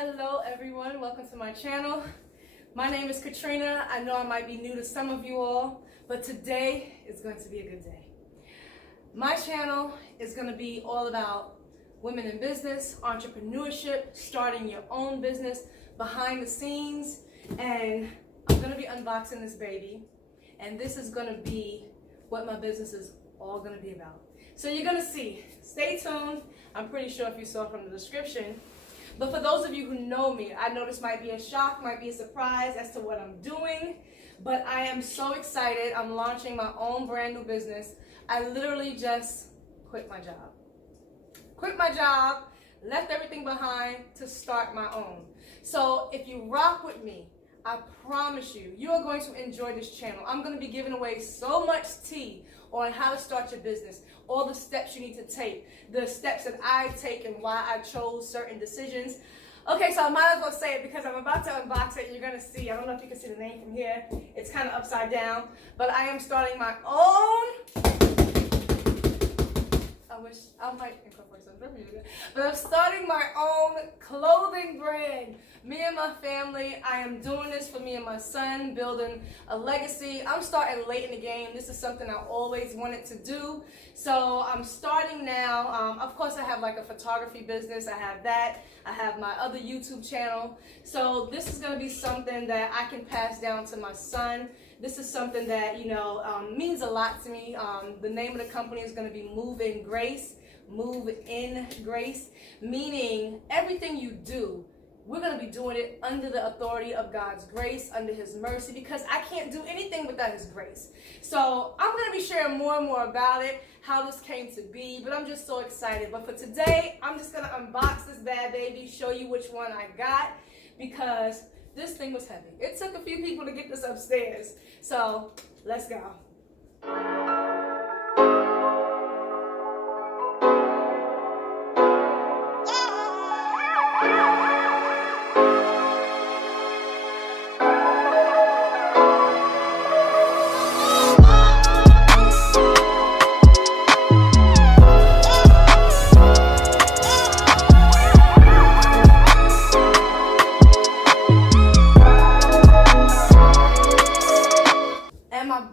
Hello everyone, welcome to my channel. My name is Katrina. I know I might be new to some of you all, but today is going to be a good day. My channel is going to be all about women in business, entrepreneurship, starting your own business, behind the scenes, and I'm going to be unboxing this baby, and this is going to be what my business is all going to be about. So you're going to see. Stay tuned. I'm pretty sure if you saw from the description. But for those of you who know me, I know this might be a shock, might be a surprise as to what I'm doing, but I am so excited. I'm launching my own brand new business. I literally just quit my job. Left everything behind to start my own. So if you rock with me, I promise you, you are going to enjoy this channel. I'm going to be giving away so much tea on how to start your business, all the steps you need to take, the steps that I take and why I chose certain decisions. Okay, so I might as well say it because I'm about to unbox it and you're going to see. I don't know if you can see the name from here. It's kind of upside down, but I am starting my own. I might incorporate some from you, but I'm starting my own clothing brand. Me and my family, I am doing this for me and my son, building a legacy. I'm starting late in the game. This is something I always wanted to do. So I'm starting now. Of course, I have like a photography business. I have that. I have my other YouTube channel. So this is going to be something that I can pass down to my son. This is something that, means a lot to me. The name of the company is going to be Move in Grace. Move in Grace, meaning everything you do, we're going to be doing it under the authority of God's grace, under His mercy, because I can't do anything without His grace. So I'm going to be sharing more and more about it, how this came to be, but I'm just so excited. But for today, I'm just going to unbox this bad baby, show you which one I got, because this thing was heavy. It took a few people to get this upstairs. So let's go.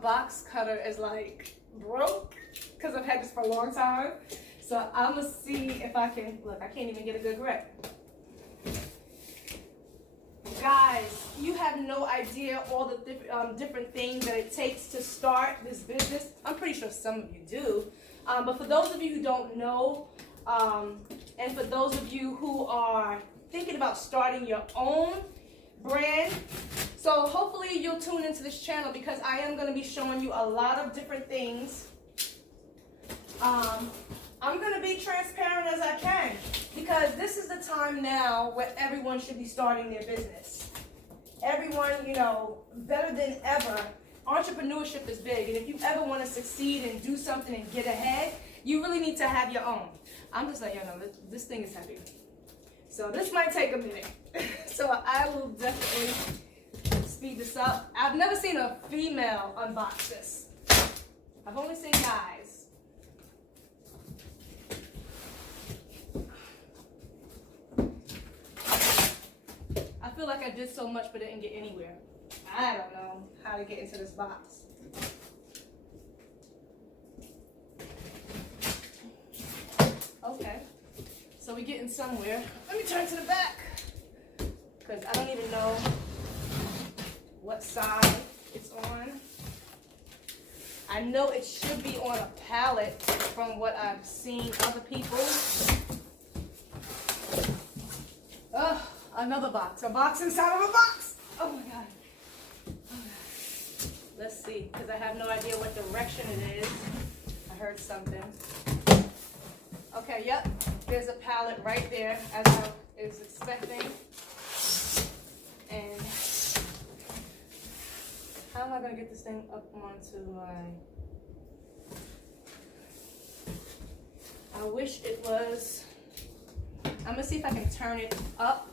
Box cutter is like broke because I've had this for a long time. So I'm gonna see if I can look. I can't even get a good grip. Guys, you have no idea all the different things that it takes to start this business. I'm pretty sure some of you do, but for those of you who don't know, and for those of you who are thinking about starting your own brand, so hopefully you'll tune into this channel because I am going to be showing you a lot of different things. I'm going to be transparent as I can because this is the time now where everyone should be starting their business. Everyone, better than ever, entrepreneurship is big, and if you ever want to succeed and do something and get ahead, you really need to have your own. I'm just letting you know, this thing is heavy. So this might take a minute. So I will definitely speed this up. I've never seen a female unbox this. I've only seen guys. I feel like I did so much but didn't get anywhere. I don't know how to get into this box. Okay. So we're getting somewhere. Let me turn to the back because I don't even know what side it's on. I know it should be on a pallet from what I've seen other people. Oh, another box. A box inside of a box. Oh my God. Oh my God. Let's see, because I have no idea what direction it is. I heard something. Okay, yep. There's a pallet right there as I was expecting. And how am I going to get this thing up onto my... I wish it was... I'm going to see if I can turn it up.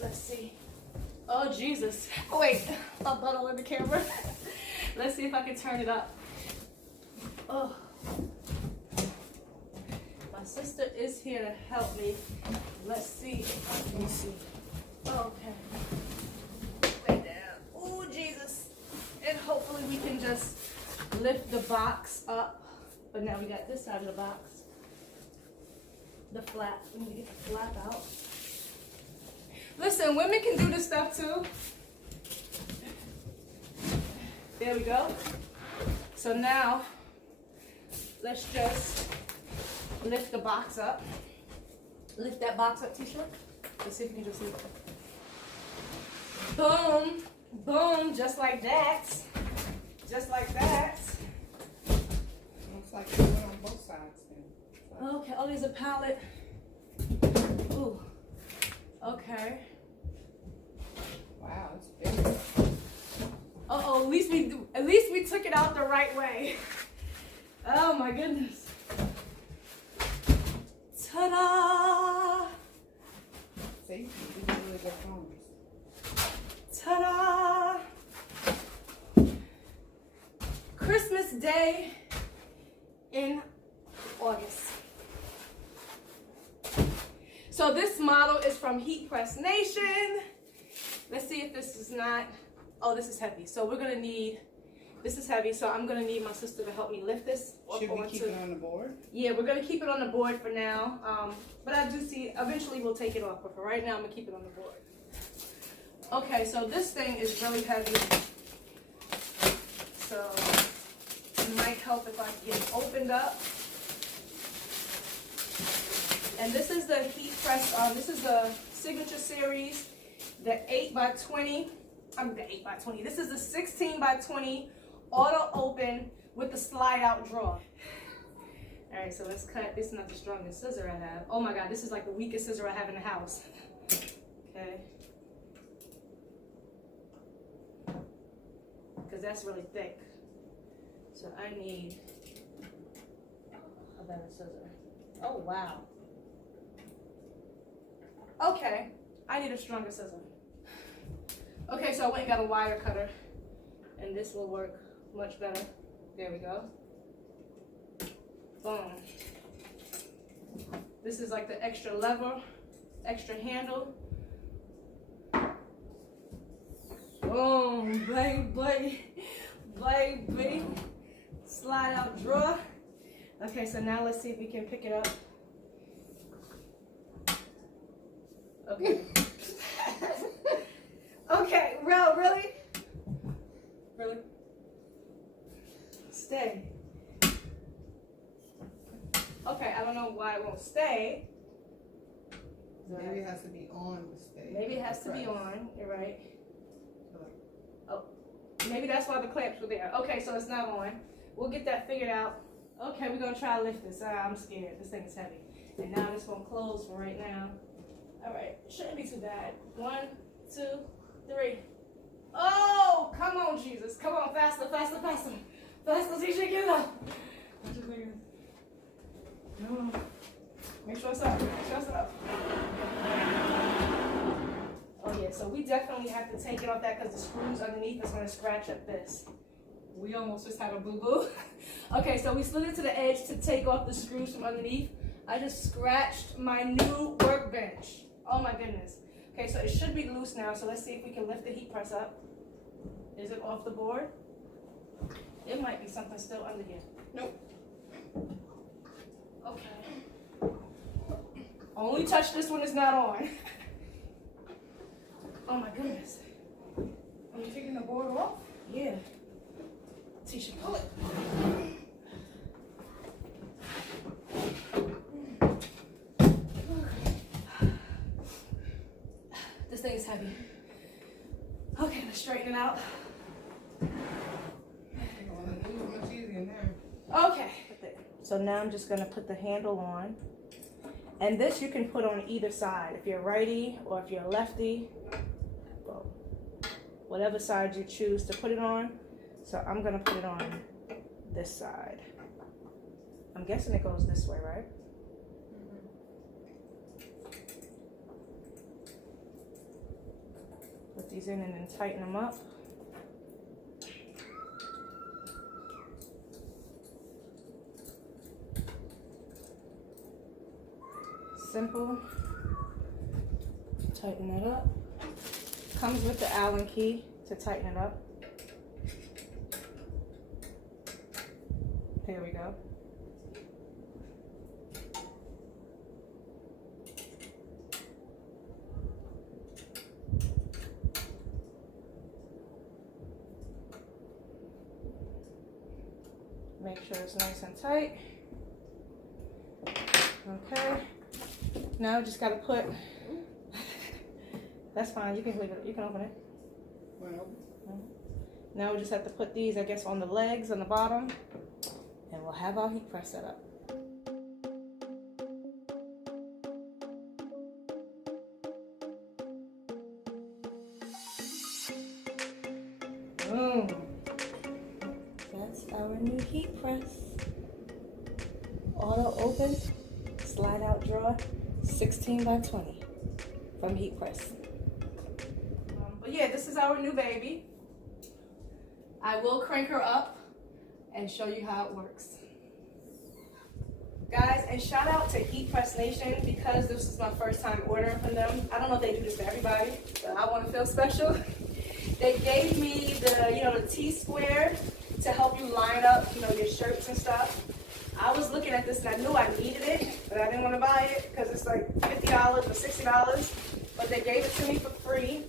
Let's see. Oh, Jesus. Oh, wait. I'll bottle in the camera. Let's see if I can turn it up. Oh. My sister is here to help me Let's see. Let me see. Okay. Lay down. Oh, Jesus. And hopefully we can just lift the box up. But now we got this side of the box. The flap. We need to get the flap out. Listen, women can do this stuff too. There we go. So now, let's just lift the box up. Lift that box up, Tisha. Let's see if you can just see it. Boom, boom, just like that. Just like that. Looks like you went on both sides then. Okay, oh, there's a pallet. Ooh, okay. Wow, it's big. Uh-oh, at least we took it out the right way. Oh my goodness. Ta-da! See, you can really get phones. Ta-da! Christmas Day in August. So this model is from Heat Press Nation. Let's see if this is not, oh, this is heavy. So we're gonna need, this is heavy, so I'm gonna need my sister to help me lift this. Should we keep it on the board? Yeah, we're gonna keep it on the board for now. But I do see, eventually we'll take it off, but for right now, I'm gonna keep it on the board. Okay, so this thing is really heavy. So it might help if I get it opened up. And this is the Heat Press, this is the Signature Series, the 8x20, the 8x20. This is the 16x20 auto open with the slide out drawer. All right, so let's cut. This is not the strongest scissor I have. Oh my God, this is like the weakest scissor I have in the house. Okay. Because that's really thick. So I need a better scissor. Oh, wow. Okay, I need a stronger scissor. Okay, so I went and got a wire cutter, and this will work much better. There we go. Boom. This is like the extra lever, extra handle. Boom, baby, baby. Slide out drawer. Okay, so now let's see if we can pick it up. Okay. Okay, really? Really? Stay. Okay, I don't know why it won't stay. Maybe it has to be on to stay. Maybe it has to be on, you're right. Oh, maybe that's why the clamps were there. Okay, so it's not on. We'll get that figured out. Okay, we're gonna try to lift this. I'm scared, this thing is heavy. And now it's gonna close for right now. All right, shouldn't be too bad. 1, 2, 3. Oh, come on, Jesus. Come on, faster, faster, faster. Faster, TJ, get it up. No. Make sure it's up. Make sure it's up. Oh, yeah, so we definitely have to take it off that because the screws underneath is going to scratch up this. We almost just had a boo-boo. Okay, so we slid it to the edge to take off the screws from underneath. I just scratched my new workbench. Oh, my goodness. Okay, so it should be loose now, so let's see if we can lift the heat press up. Is it off the board? It might be something still under here. Nope. Okay. Only touch this one is not on. Oh my goodness. Are you taking the board off? Yeah. Tisha, pull it. This thing is heavy. Okay, let's straighten it out. Okay. So now I'm just gonna put the handle on. And this you can put on either side. If you're righty or if you're lefty, well, whatever side you choose to put it on. So I'm gonna put it on this side. I'm guessing it goes this way, right? Put these in and then tighten them up. Simple. Tighten it up. Comes with the Allen key to tighten it up. There we go. Make sure it's nice and tight. Okay. Now just gotta put. That's fine. You can leave it. You can open it. Well, Now we just have to put these, I guess, on the legs on the bottom, and we'll have our heat press set up. Boom. That's our new heat press. Auto open, slide out drawer, 16 by 20 from Heat Press. But yeah, this is our new baby. I will crank her up and show you how it works. Guys, and shout out to Heat Press Nation, because this is my first time ordering from them. I don't know if they do this for everybody, but I want to feel special. They gave me the T-square to help you line up, your shirts and stuff. I was looking at this and I knew I needed it, but I didn't want to buy it because it's like $50 or $60. But they gave it to me for free,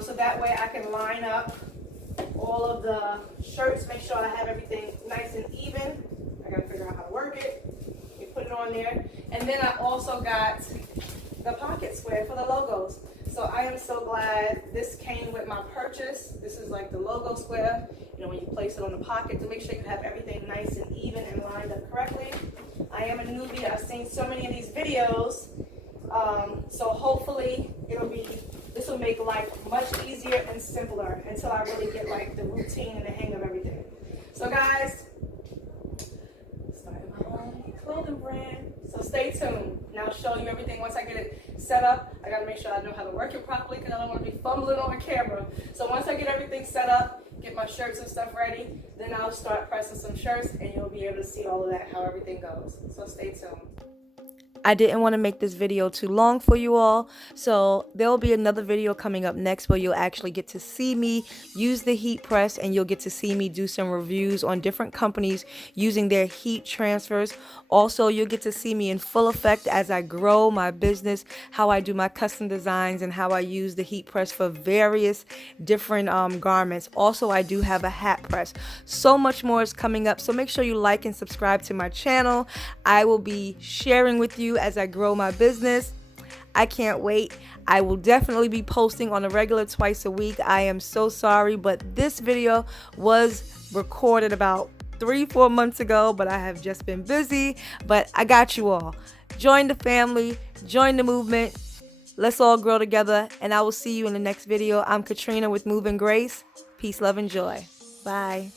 so that way I can line up all of the shirts, make sure I have everything nice and even. I gotta figure out how to work it. You put it on there, and then I also got the pocket square for the logos. So I am so glad this came with my purchase. This is like the logo square, when you place it on the pocket to make sure you have everything nice and even and lined up correctly. I am a newbie. I've seen so many of these videos, so hopefully this will make life much easier and simpler until I really get like the routine and the hang of everything. So guys, starting my own clothing brand. So stay tuned. Now I'll show you everything once I get it set up. I gotta make sure I know how to work it properly because I don't want to be fumbling on the camera. So once I get everything set up, get my shirts and stuff ready, then I'll start pressing some shirts and you'll be able to see all of that, how everything goes. So stay tuned. I didn't want to make this video too long for you all, so there will be another video coming up next where you'll actually get to see me use the heat press, and you'll get to see me do some reviews on different companies using their heat transfers. Also, you'll get to see me in full effect as I grow my business, how I do my custom designs, and how I use the heat press for various different garments. Also, I do have a hat press. So much more is coming up, so make sure you like and subscribe to my channel. I will be sharing with you as I grow my business. I can't wait. I will definitely be posting on a regular twice a week. I am so sorry, but this video was recorded about 3-4 months ago, but I have just been busy. But I got you all. Join the family, join the movement. Let's all grow together, and I will see you in the next video. I'm Katrina with Moving Grace. Peace, love, and joy. Bye.